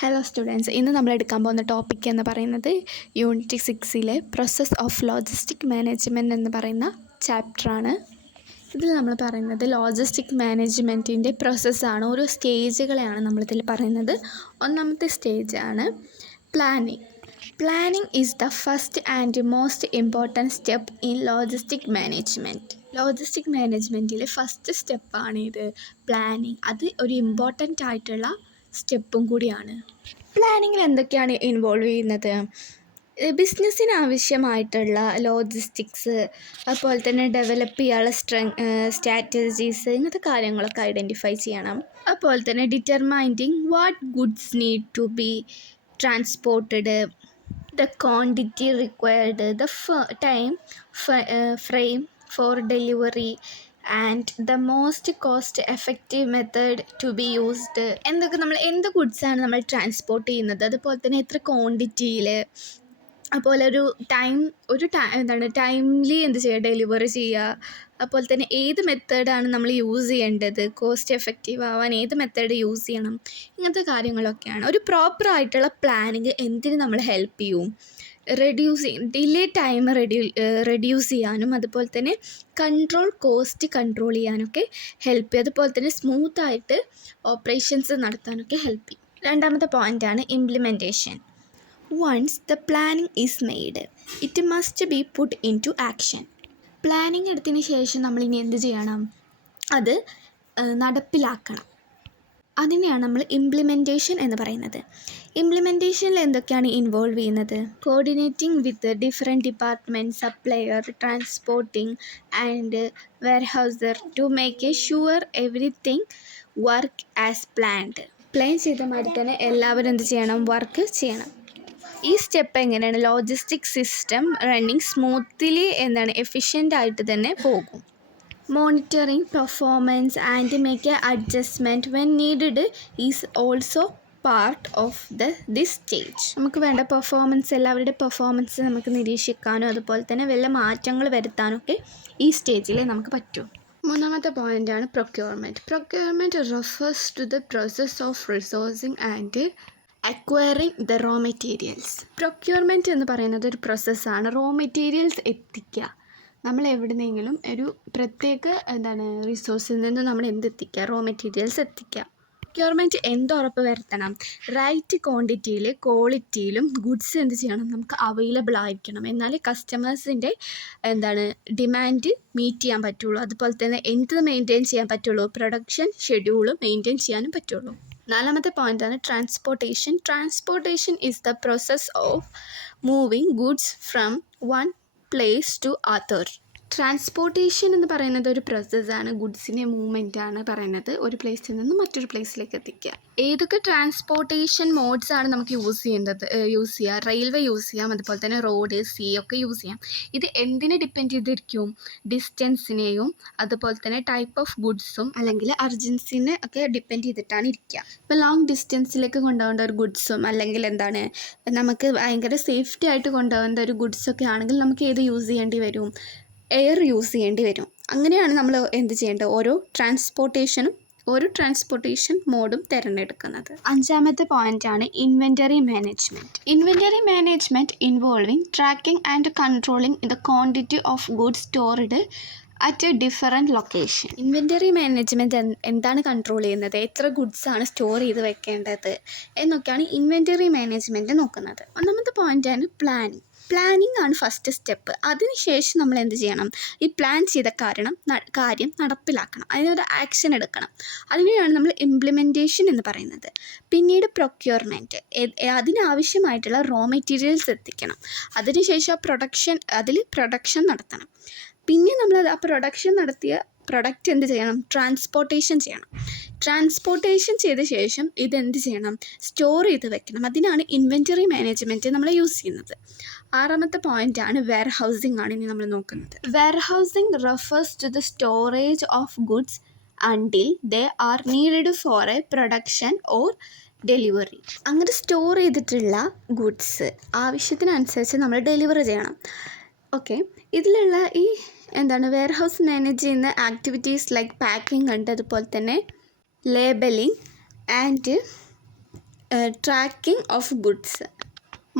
Hello students, ഇന്ന് നമ്മൾ എടുക്കാൻ പോകുന്ന ടോപ്പിക് എന്ന് പറയുന്നത് unit 6 process of logistic management എന്ന് പറയുന്ന ചാപ്റ്ററാണ്. ഇതിൽ നമ്മൾ പറയുന്നത് ലോജിസ്റ്റിക് മാനേജ്മെൻറ്റിൻ്റെ പ്രോസസ്സാണ്. ഓരോ സ്റ്റേജുകളെയാണ് നമ്മളിതിൽ പറയുന്നത്. ഒന്നാമത്തെ സ്റ്റേജാണ് planning. Planning is the first and most important step in logistic management. Logistic മാനേജ്മെൻറ്റിലെ ഫസ്റ്റ് സ്റ്റെപ്പാണിത്, പ്ലാനിങ്. അത് ഒരു ഇമ്പോർട്ടൻ്റ് ആയിട്ടുള്ള സ്റ്റെപ്പും കൂടിയാണ്. പ്ലാനിങ്ങിൽ എന്തൊക്കെയാണ് ഇൻവോൾവ് ചെയ്യുന്നത്? ബിസിനസ്സിന് ആവശ്യമായിട്ടുള്ള ലോജിസ്റ്റിക്സ്, അതുപോലെ തന്നെ ഡെവലപ്പ് ചെയ്യാനുള്ള സ്ട്രാറ്റജീസ്, ഇങ്ങനത്തെ കാര്യങ്ങളൊക്കെ ഐഡൻറ്റിഫൈ ചെയ്യണം. അതുപോലെ തന്നെ determining what goods need to be transported, the quantity required, the time frame for delivery and the most cost effective method to be used. എന്ത് ഗുഡ്സാണ് നമ്മൾ ട്രാൻസ്പോർട്ട് ചെയ്യുന്നത്, അതുപോലെ തന്നെ എത്ര ക്വാണ്ടിറ്റിയിൽ, അതുപോലെ ടൈംലി എന്ത് ചെയ്യുക, ഡെലിവറി ചെയ്യുക, അതുപോലെ തന്നെ ഏത് മെത്തേഡാണ് നമ്മൾ യൂസ് ചെയ്യേണ്ടത്, കോസ്റ്റ് എഫക്റ്റീവ് ആവാൻ ഏത് മെത്തേഡ് യൂസ് ചെയ്യണം, ഇങ്ങനത്തെ കാര്യങ്ങളൊക്കെയാണ്. ഒരു പ്രോപ്പറായിട്ടുള്ള പ്ലാനിങ് എന്തിന് നമ്മൾ ഹെൽപ്പ് ചെയ്യും? ഡിലേ ടൈം റെഡ്യൂസ് ചെയ്യാനും, അതുപോലെ തന്നെ കോസ്റ്റ് കൺട്രോൾ ചെയ്യാനൊക്കെ ഹെൽപ്പ് ചെയ്യും. അതുപോലെ തന്നെ സ്മൂത്തായിട്ട് ഓപ്പറേഷൻസ് നടത്താനൊക്കെ ഹെൽപ്പ് ചെയ്യും. രണ്ടാമത്തെ പോയിൻ്റാണ് implementation. Once the planning is made it must be put into action. Planning എടുത്തതിന് ശേഷം നമ്മളിനി എന്ത് ചെയ്യണം? അത് നടപ്പിലാക്കണം. അതിനെയാണ് നമ്മൾ ഇംപ്ലിമെൻറ്റേഷൻ എന്ന് പറയുന്നത്. ഇംപ്ലിമെൻറ്റേഷനിൽ എന്തൊക്കെയാണ് ഇൻവോൾവ് ചെയ്യുന്നത്? Coordinating with different department, supplier, transporting and warehouser to make sure everything work as planned. Plan ചെയ്ത മാതിരി തന്നെ എല്ലാവരും എന്ത് ചെയ്യണം? വർക്ക് ചെയ്യണം. ഈ സ്റ്റെപ്പ് എങ്ങനെയാണ്? Logistic system running smoothly efficient തന്നെ പോകും. Monitoring performance and make A adjustment when needed is also part of this stage. നമുക്ക് വേണ്ട എല്ലാവരുടെ പെർഫോമൻസ് നമുക്ക് നിരീക്ഷിക്കാനും, അതുപോലെ തന്നെ വല്ല മാറ്റങ്ങൾ വരുത്താനൊക്കെ ഈ സ്റ്റേജിൽ നമുക്ക് പറ്റും. മൂന്നാമത്തെ പോയിൻ്റാണ് procurement. Procurement refers to the process of resourcing and acquiring the raw materials. Procurement എന്ന് പറയുന്നത് ഒരു പ്രോസസ്സാണ്. റോ മെറ്റീരിയൽസ് എത്തിക്കുക. നമ്മൾ എവിടുന്നെങ്കിലും ഒരു പ്രത്യേക റിസോഴ്സിൽ നിന്ന് നമ്മൾ എന്തെത്തിക്കുക? റോ മെറ്റീരിയൽസ് എത്തിക്കുക. പ്രൊക്യൂർമെൻറ്റ് എന്തുറപ്പ് വരുത്തണം? റൈറ്റ് ക്വാണ്ടിറ്റിയിൽ, ക്വാളിറ്റിയിലും ഗുഡ്സ് എന്ത് ചെയ്യണം? നമുക്ക് അവൈലബിൾ ആയിരിക്കണം. എന്നാലേ കസ്റ്റമേഴ്സിൻ്റെ ഡിമാൻഡ് മീറ്റ് ചെയ്യാൻ പറ്റുള്ളൂ. അതുപോലെ തന്നെ എന്ത് മെയിൻറ്റെയിൻ ചെയ്യാൻ പറ്റുള്ളൂ? പ്രൊഡക്ഷൻ ഷെഡ്യൂൾ മെയിൻറ്റെയിൻ ചെയ്യാനും പറ്റുള്ളൂ. നാലാമത്തെ പോയിൻ്റാണ് transportation. Transportation is the process of moving goods from one place to other. Transportation എന്ന് പറയുന്നത് ഒരു പ്രോസസ്സാണ്, ഗുഡ്സിൻ്റെ മൂവ്മെൻറ്റാണ് പറയുന്നത്. ഒരു പ്ലേസിൽ നിന്ന് മറ്റൊരു പ്ലേസിലേക്ക് എത്തിക്കുക. ഏതൊക്കെ ട്രാൻസ്പോർട്ടേഷൻ മോഡ്സ് ആണ് നമുക്ക് യൂസ് ചെയ്യുക? റെയിൽവേ യൂസ് ചെയ്യാം, അതുപോലെ തന്നെ റോഡ്, സീ ഒക്കെ യൂസ് ചെയ്യാം. ഇത് എന്തിനെ ഡിപ്പെൻഡ് ചെയ്തിരിക്കും? ഡിസ്റ്റൻസിനെയും അതുപോലെ തന്നെ ടൈപ്പ് ഓഫ് ഗുഡ്സും അല്ലെങ്കിൽ അർജൻസിനെ ഒക്കെ ഡിപ്പെൻഡ് ചെയ്തിട്ടാണ് ഇരിക്കുക. ഇപ്പോൾ ലോങ് ഡിസ്റ്റൻസിലേക്ക് കൊണ്ടുപോകേണ്ട ഒരു ഗുഡ്സും, അല്ലെങ്കിൽ നമുക്ക് ഭയങ്കര സേഫ്റ്റി ആയിട്ട് കൊണ്ടുപോകേണ്ട ഒരു ഗുഡ്സൊക്കെ ആണെങ്കിൽ നമുക്ക് ഏത് യൂസ് ചെയ്യേണ്ടി വരും? എയർ യൂസ് ചെയ്യേണ്ടി വരും. അങ്ങനെയാണ് നമ്മൾ എന്ത് ചെയ്യേണ്ടത്? ഓരോ ട്രാൻസ്പോർട്ടേഷൻ മോഡും തിരഞ്ഞെടുക്കുന്നത്. അഞ്ചാമത്തെ പോയിൻ്റാണ് inventory management. Inventory management involving tracking and controlling the quantity of goods stored at A different location. Inventory management എന്താണ് കൺട്രോൾ ചെയ്യുന്നത്? എത്ര ഗുഡ്സാണ് സ്റ്റോർ ചെയ്ത് വെക്കേണ്ടത് എന്നൊക്കെയാണ് ഇൻവെൻ്ററി മാനേജ്മെൻറ്റ് നോക്കുന്നത്. ഒന്നാമത്തെ പോയിൻ്റാണ് പ്ലാനിങ് ആണ് ഫസ്റ്റ് സ്റ്റെപ്പ്. അതിനുശേഷം നമ്മൾ എന്ത് ചെയ്യണം? ഈ പ്ലാൻ ചെയ്ത കാര്യം നടപ്പിലാക്കണം. അതിനൊരു ആക്ഷൻ എടുക്കണം. അതിനെയാണ് നമ്മൾ ഇംപ്ലിമെൻറ്റേഷൻ എന്ന് പറയുന്നത്. പിന്നീട് പ്രൊക്യൂർമെൻറ്റ്. അതിനാവശ്യമായിട്ടുള്ള റോ മെറ്റീരിയൽസ് എത്തിക്കണം. അതിനുശേഷം പ്രൊഡക്ഷൻ നടത്തണം. പിന്നെ നമ്മൾ ആ പ്രൊഡക്ഷൻ നടത്തിയ പ്രൊഡക്റ്റ് എന്ത് ചെയ്യണം? ട്രാൻസ്പോർട്ടേഷൻ ചെയ്യണം. ട്രാൻസ്പോർട്ടേഷൻ ചെയ്ത ശേഷം ഇതെന്ത് ചെയ്യണം? സ്റ്റോർ ചെയ്ത് വെക്കണം. അതിനാണ് ഇൻവെൻ്ററി മാനേജ്മെൻറ്റ് നമ്മൾ യൂസ് ചെയ്യുന്നത്. ആറാമത്തെ പോയിൻ്റാണ് വെയർഹൗസിംഗ് ആണ് ഇനി നമ്മൾ നോക്കുന്നത്. Warehousing refers to the storage of goods until they are needed for a production or delivery. അങ്ങനെ സ്റ്റോർ ചെയ്തിട്ടുള്ള ഗുഡ്സ് ആവശ്യത്തിനനുസരിച്ച് നമ്മൾ ഡെലിവറി ചെയ്യണം. ഓക്കെ, ഇതിലുള്ള ഈ വെയർഹൗസ് മാനേജ് ചെയ്യുന്ന ആക്ടിവിറ്റീസ് ലൈക്ക് പാക്കിംഗ് ഉണ്ട്, അതുപോലെ തന്നെ labelling and tracking of goods.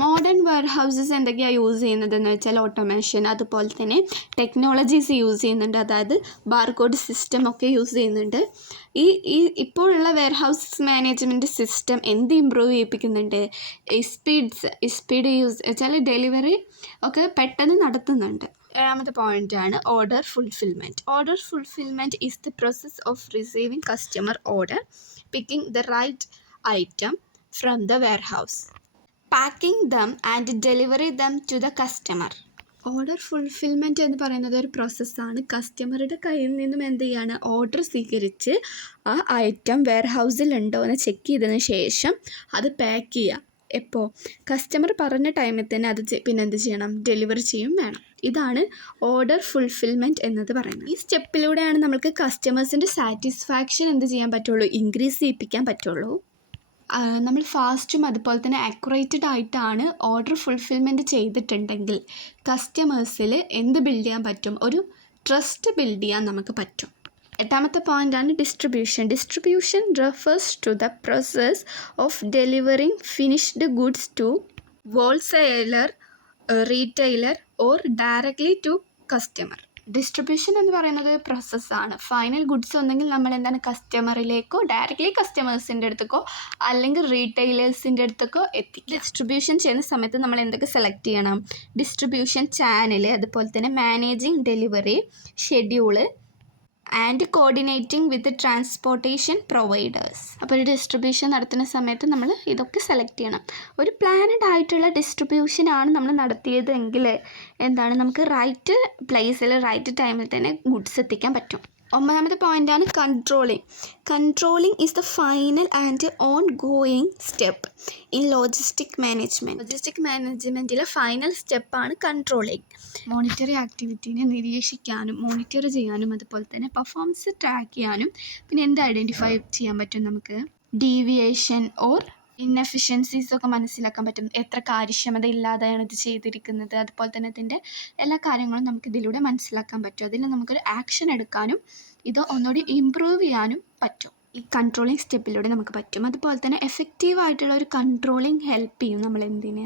Modern warehouses എന്തൊക്കെയാണ് യൂസ് ചെയ്യുന്നതെന്ന് വെച്ചാൽ ഓട്ടോമേഷൻ, അതുപോലെ തന്നെ ടെക്നോളജീസ് യൂസ് ചെയ്യുന്നുണ്ട്. അതായത് ബാർകോഡ് സിസ്റ്റം ഒക്കെ യൂസ് ചെയ്യുന്നുണ്ട്. ഇപ്പോഴുള്ള വെയർഹൗസ് മാനേജ്മെൻറ്റ് സിസ്റ്റം എന്ത് ഇമ്പ്രൂവ് ചെയ്യിപ്പിക്കുന്നുണ്ട്? സ്പീഡ് യൂസ് വെച്ചാൽ ഡെലിവറി ഒക്കെ പെട്ടെന്ന് നടത്തുന്നുണ്ട്. ഏഴാമത്തെ പോയിൻ്റാണ് order fulfilment. Order fulfilment is the process of receiving customer order, picking the right item from the warehouse, packing them and delivery them to the customer. Order fulfilment എന്ന് പറയുന്നത് ഒരു പ്രോസസ്സാണ്. കസ്റ്റമറുടെ കയ്യിൽ നിന്നും എന്ത് ചെയ്യാണ്, ഓർഡർ സ്വീകരിച്ച് ആ ഐറ്റം വെയർഹൗസിൽ ഉണ്ടോ എന്ന് ചെക്ക് ചെയ്തതിന് ശേഷം അത് പാക്ക് ചെയ്യുക. എപ്പോൾ? കസ്റ്റമർ പറഞ്ഞ ടൈമിൽ തന്നെ അത് പിന്നെ എന്ത് ചെയ്യണം, ഡെലിവറി ചെയ്യും വേണം. ഇതാണ് ഓർഡർ ഫുൾഫിൽമെൻറ്റ് എന്നത് പറയുന്നത്. ഈ സ്റ്റെപ്പിലൂടെയാണ് നമുക്ക് കസ്റ്റമേഴ്സിൻ്റെ സാറ്റിസ്ഫാക്ഷൻ എന്ത് ചെയ്യാൻ പറ്റുള്ളൂ, ഇൻക്രീസ് ചെയ്യിപ്പിക്കാൻ പറ്റുള്ളൂ. നമ്മൾ ഫാസ്റ്റും അതുപോലെ തന്നെ അക്യുറേറ്റഡ് ആയിട്ടാണ് ഓർഡർ ഫുൾഫിൽമെൻറ്റ് ചെയ്തിട്ടുണ്ടെങ്കിൽ കസ്റ്റമേഴ്സിൽ എന്ത് ബിൽഡ് ചെയ്യാൻ പറ്റും, ഒരു ട്രസ്റ്റ് ബിൽഡ് ചെയ്യാൻ നമുക്ക് പറ്റും. എട്ടാമത്തെ പോയിൻ്റാണ് distribution. Distribution refers to the process of delivering finished goods to wholesaler, retailer or directly to customer. Distribution എന്ന് പറയുന്നത് പ്രോസസ്സാണ്. ഫൈനൽ ഗുഡ്സ് ഒന്നെങ്കിൽ നമ്മൾ എന്താണ് കസ്റ്റമറിലേക്കോ ഡയറക്റ്റ്ലി കസ്റ്റമേഴ്സിൻ്റെ അടുത്തേക്കോ അല്ലെങ്കിൽ റീറ്റെയിലേഴ്സിൻ്റെ അടുത്തേക്കോ എത്തിക്കും. ഡിസ്ട്രിബ്യൂഷൻ ചെയ്യുന്ന സമയത്ത് നമ്മൾ എന്തൊക്കെ സെലക്ട് ചെയ്യണം? ഡിസ്ട്രിബ്യൂഷൻ ചാനൽ, അതുപോലെ തന്നെ managing delivery schedule and coordinating with transportation providers. അപ്പോൾ ഒരു ഡിസ്ട്രിബ്യൂഷൻ നടത്തുന്ന സമയത്ത് നമ്മൾ ഇതൊക്കെ സെലക്ട് ചെയ്യണം. ഒരു പ്ലാനഡ് ആയിട്ടുള്ള ഡിസ്ട്രിബ്യൂഷനാണ് നമ്മൾ നടത്തിയതെങ്കിൽ എന്താണ്, നമുക്ക് റൈറ്റ് പ്ലേസിൽ റൈറ്റ് ടൈമിൽ തന്നെ ഗുഡ്സ് എത്തിക്കാൻ പറ്റും. ഒമ്പതാമത്തെ പോയിൻ്റാണ് controlling. Controlling is the final and ongoing step in logistic management. Logistic മാനേജ്മെൻറ്റിലെ ഫൈനൽ സ്റ്റെപ്പാണ് കൺട്രോളിങ്. മോണിറ്ററി ആക്ടിവിറ്റീനെ നിരീക്ഷിക്കാനും മോണിറ്റർ ചെയ്യാനും അതുപോലെ തന്നെ പെർഫോമൻസ് ട്രാക്ക് ചെയ്യാനും പിന്നെ എന്ത് ഐഡൻറ്റിഫൈ ചെയ്യാൻ പറ്റും, നമുക്ക് ഡീവിയേഷൻ ഓർ ഇൻഎഫിഷ്യൻസീസ് ഒക്കെ മനസ്സിലാക്കാൻ പറ്റും. എത്ര കാര്യക്ഷമത ഇല്ലാതെയാണ് ഇത് ചെയ്തിരിക്കുന്നത്, അതുപോലെ തന്നെ ഇതിൻ്റെ എല്ലാ കാര്യങ്ങളും നമുക്ക് ഇതിലൂടെ മനസ്സിലാക്കാൻ പറ്റും. അതിൽ നമുക്കൊരു ആക്ഷൻ എടുക്കാനും ഇത് ഒന്നുകൂടി ഇമ്പ്രൂവ് ചെയ്യാനും പറ്റും. ഈ കൺട്രോളിങ് സ്റ്റെപ്പിലൂടെ നമുക്ക് പറ്റും. അതുപോലെ തന്നെ എഫക്റ്റീവായിട്ടുള്ള ഒരു കൺട്രോളിങ് ഹെൽപ്പ് ചെയ്യും നമ്മൾ എന്തിന്,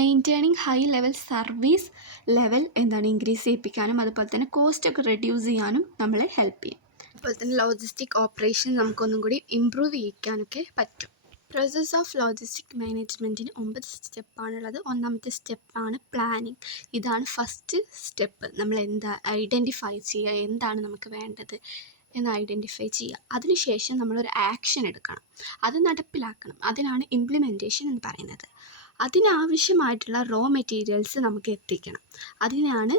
maintaining high level service level എന്താണ് ഇൻക്രീസ് ചെയ്യിപ്പിക്കാനും അതുപോലെ തന്നെ കോസ്റ്റ് ഒക്കെ റെഡ്യൂസ് ചെയ്യാനും നമ്മളെ ഹെൽപ്പ് ചെയ്യും. അതുപോലെ തന്നെ ലോജിസ്റ്റിക് ഓപ്പറേഷൻ നമുക്കൊന്നും കൂടി ഇമ്പ്രൂവ് ചെയ്യിക്കാനൊക്കെ പറ്റും. പ്രോസസ് ഓഫ് ലോജിസ്റ്റിക് മാനേജ്മെൻറ്റിന് 9 സ്റ്റെപ്പാണുള്ളത്. ഒന്നാമത്തെ സ്റ്റെപ്പാണ് പ്ലാനിങ്. ഇതാണ് ഫസ്റ്റ് സ്റ്റെപ്പ്. നമ്മൾ എന്താ ഐഡൻറ്റിഫൈ ചെയ്യുക, എന്താണ് നമുക്ക് വേണ്ടത് എന്ന് ഐഡൻറ്റിഫൈ ചെയ്യുക. അതിനുശേഷം നമ്മളൊരു ആക്ഷൻ എടുക്കണം, അത് നടപ്പിലാക്കണം. അതിനാണ് ഇംപ്ലിമെൻറ്റേഷൻ എന്ന് പറയുന്നത്. അതിനാവശ്യമായിട്ടുള്ള റോ മെറ്റീരിയൽസ് നമുക്ക് എത്തിക്കണം. അതിനാണ്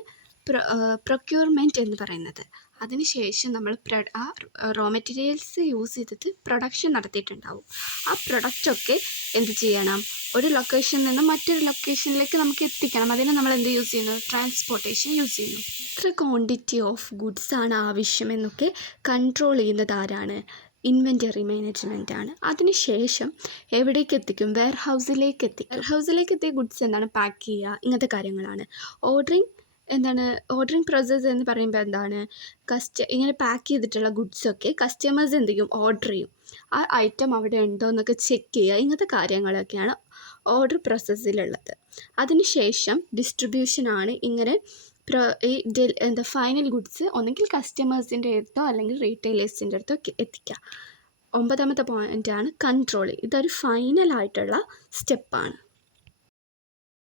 പ്രൊക്യൂർമെൻറ്റ് എന്ന് പറയുന്നത്. അതിനുശേഷം നമ്മൾ ആ റോ മെറ്റീരിയൽസ് യൂസ് ചെയ്തിട്ട് പ്രൊഡക്ഷൻ നടത്തിയിട്ടുണ്ടാവും. ആ പ്രൊഡക്റ്റൊക്കെ എന്ത് ചെയ്യണം, ഒരു ലൊക്കേഷനിൽ നിന്ന് മറ്റൊരു ലൊക്കേഷനിലേക്ക് നമുക്ക് എത്തിക്കണം. അതിന് നമ്മൾ എന്ത് യൂസ് ചെയ്യുന്നു, ട്രാൻസ്പോർട്ടേഷൻ യൂസ് ചെയ്യുന്നു. എത്ര ക്വാണ്ടിറ്റി ഓഫ് ഗുഡ്സ് ആണ് ആവശ്യമെന്നൊക്കെ കൺട്രോൾ ചെയ്യുന്നത് ആരാണ്, ഇൻവെൻറ്ററി മാനേജ്മെൻ്റ് ആണ്. അതിനുശേഷം എവിടേക്ക് എത്തിക്കും, വെയർഹൗസിലേക്ക് എത്തിക്കും. വെയർഹൗസിലേക്ക് എത്തിയ ഗുഡ്സ് എന്താണ്, പാക്ക് ചെയ്യുക, ഇങ്ങനത്തെ കാര്യങ്ങളാണ്. ഓർഡറിങ് പ്രോസസ്സ് എന്ന് പറയുമ്പോൾ എന്താണ്, ഇങ്ങനെ പാക്ക് ചെയ്തിട്ടുള്ള ഗുഡ്സൊക്കെ കസ്റ്റമേഴ്സ് എന്ത് ചെയ്യും, ഓർഡർ ചെയ്യും. ആ ഐറ്റം അവിടെ ഉണ്ടോ എന്നൊക്കെ ചെക്ക് ചെയ്യുക. ഇങ്ങനത്തെ കാര്യങ്ങളൊക്കെയാണ് ഓർഡർ പ്രോസസ്സിലുള്ളത്. അതിനുശേഷം ഡിസ്ട്രിബ്യൂഷനാണ്. ഇങ്ങനെ ഫൈനൽ ഗുഡ്സ് ഒന്നെങ്കിൽ കസ്റ്റമേഴ്സിൻ്റെ അടുത്തോ അല്ലെങ്കിൽ റീറ്റെയിലേഴ്സിൻ്റെ അടുത്തോ എത്തിക്കുക. 9ാമത്തെ പോയിൻ്റാണ് കൺട്രോൾ. ഇതൊരു ഫൈനലായിട്ടുള്ള സ്റ്റെപ്പാണ്.